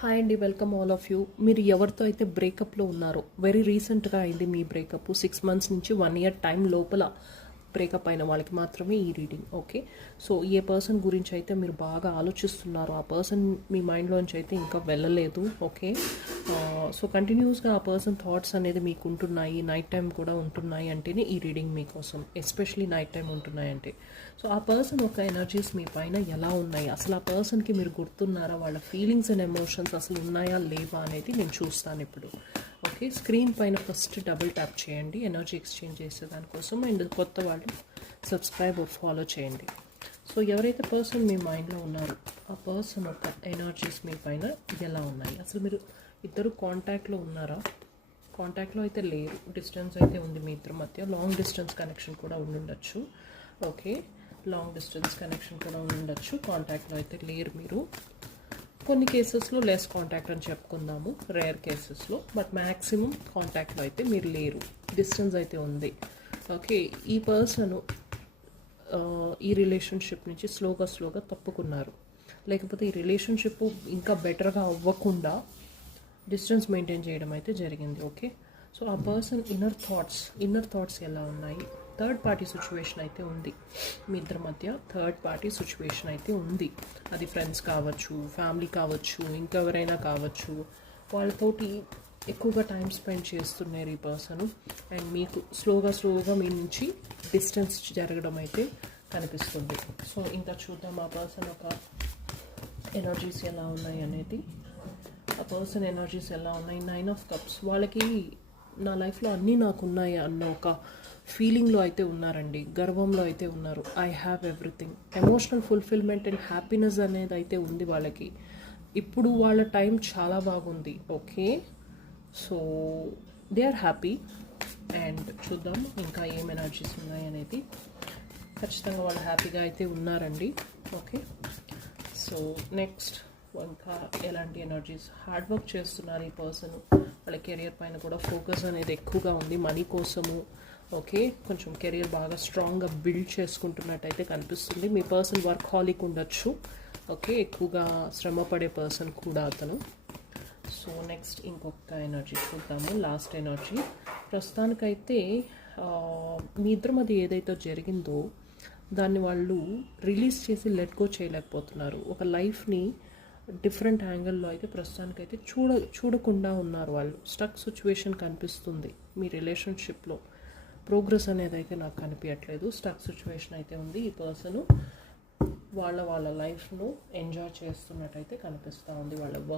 Hi అండి, welcome all of you. మీరు ఎవరితో అయితే బ్రేకప్లో ఉన్నారో, వెరీ రీసెంట్గా అయింది మీ బ్రేకప్, 6 months నుంచి 1 year టైం లోపల బ్రేకప్ అయిన వాళ్ళకి మాత్రమే ఈ రీడింగ్. ఓకే, సో ఏ పర్సన్ గురించి అయితే మీరు బాగా ఆలోచిస్తున్నారో ఆ పర్సన్ మీ మైండ్లోంచి అయితే ఇంకా వెళ్ళలేదు. ఓకే, సో కంటిన్యూస్గా ఆ పర్సన్ థాట్స్ అనేది మీకు ఉంటున్నాయి, నైట్ టైం కూడా ఉంటున్నాయి అంటేనే ఈ రీడింగ్ మీకోసం. ఎస్పెషలీ నైట్ టైం ఉంటున్నాయి అంటే, సో ఆ పర్సన్ యొక్క ఎనర్జీస్ మీ పైన ఎలా ఉన్నాయి, అసలు ఆ పర్సన్కి మీరు గుర్తున్నారా, వాళ్ళ ఫీలింగ్స్ అండ్ ఎమోషన్స్ అసలు ఉన్నాయా లేవా అనేది నేను చూస్తాను ఇప్పుడు. ఓకే, స్క్రీన్ పైన ఫస్ట్ డబుల్ ట్యాప్ చేయండి ఎనర్జీ ఎక్స్చేంజ్ చేసే దానికోసం, అండ్ కొత్త వాళ్ళు సబ్స్క్రైబ్ ఫాలో చేయండి. సో ఎవరైతే పర్సన్ మీ మైండ్లో ఉన్నారో ఆ పర్సన్ యొక్క ఎనర్జీస్ మీ పైన ఎలా ఉన్నాయి, అసలు మీరు ఇద్దరు కాంటాక్ట్లో ఉన్నారా? కాంటాక్ట్లో అయితే లేరు, డిస్టెన్స్ అయితే ఉంది మీ ఇద్దరి మధ్య. లాంగ్ డిస్టెన్స్ కనెక్షన్ కూడా ఉండుండొచ్చు. ఓకే, లాంగ్ డిస్టెన్స్ కనెక్షన్ కూడా ఉండుండొచ్చు. కాంటాక్ట్లో అయితే లేరు మీరు. కొన్ని కేసెస్లో లెస్ కాంటాక్ట్ అని చెప్పుకుందాము, రేర్ కేసెస్లో, బట్ మ్యాక్సిమం కాంటాక్ట్లో అయితే మీరు లేరు, డిస్టెన్స్ అయితే ఉంది. ఓకే, ఈ పర్సన్ ఈ రిలేషన్షిప్ నుంచి స్లోగా తప్పుకున్నారు, లేకపోతే ఈ రిలేషన్షిప్ ఇంకా బెటర్గా అవ్వకుండా డిస్టెన్స్ మెయింటైన్ చేయడం అయితే జరిగింది. ఓకే, సో ఆ పర్సన్ ఇన్నర్ థాట్స్ ఎలా ఉన్నాయి? థర్డ్ పార్టీ సిచ్యువేషన్ అయితే ఉంది మీ ఇద్దరి మధ్య. థర్డ్ పార్టీ సిచ్యువేషన్ అయితే ఉంది, అది ఫ్రెండ్స్ కావచ్చు, ఫ్యామిలీ కావచ్చు, ఇంకెవరైనా కావచ్చు. వాళ్ళతోటి ఎక్కువగా టైం స్పెండ్ చేస్తున్నారు ఈ పర్సన్, అండ్ మీకు స్లోగా మీ నుంచి డిస్టెన్స్ జరగడం అయితే కనిపిస్తుంది. సో ఇంకా చూద్దాం ఆ పర్సన్ ఒక ఎనర్జీస్ ఎలా ఉన్నాయి అనేది. ఆ పర్సన్ ఎనర్జీస్ ఎలా ఉన్నాయి? 9 of Cups. వాళ్ళకి నా లైఫ్లో అన్నీ నాకు ఉన్నాయి అన్న ఒక ఫీలింగ్లో అయితే ఉన్నారండి, గర్వంలో అయితే ఉన్నారు. I have everything. Emotional fulfilment and happiness అనేది అయితే ఉంది వాళ్ళకి. ఇప్పుడు వాళ్ళ టైం చాలా బాగుంది. Okay, so they are happy. And చూద్దాం ఇంకా ఏం ఎనర్జీస్ ఉన్నాయి అనేది. ఖచ్చితంగా వాళ్ళు హ్యాపీగా అయితే ఉన్నారండి. ఓకే, సో నెక్స్ట్ ఇంకా ఎలాంటి ఎనర్జీస్? హార్డ్ వర్క్ చేస్తున్నారు ఈ పర్సన్, వాళ్ళ కెరియర్ పైన కూడా ఫోకస్ అనేది ఎక్కువగా ఉంది, మనీ కోసము. ఓకే, కొంచెం కెరియర్ బాగా స్ట్రాంగ్గా బిల్డ్ చేసుకుంటున్నట్టయితే కనిపిస్తుంది. మీ పర్సన్ వర్క్ హాలిక్ ఉండొచ్చు. ఓకే, ఎక్కువగా శ్రమ పడే పర్సన్ కూడా అతను. సో నెక్స్ట్ ఇంకొక ఎనర్జీ చూద్దాము, లాస్ట్ ఎనర్జీ. ప్రస్తుతానికైతే మీ ఇద్దరి మధ్య ఏదైతే జరిగిందో దాన్ని వాళ్ళు రిలీజ్ చేసి లెట్ గో చేయలేకపోతున్నారు. ఒక లైఫ్ని డిఫరెంట్ యాంగిల్లో అయితే ప్రస్తుతానికైతే చూడకుండా ఉన్నారు వాళ్ళు. స్టక్ సిచ్యువేషన్ కనిపిస్తుంది మీ రిలేషన్షిప్లో. ప్రోగ్రెస్ అనేది అయితే నాకు కనిపించట్లేదు, స్టక్ సిచ్యువేషన్ అయితే ఉంది. ఈ పర్సన్ వాళ్ళ లైఫ్ను ఎంజాయ్ చేస్తున్నట్టయితే కనిపిస్తూ ఉంది, వాళ్ళ వర్క్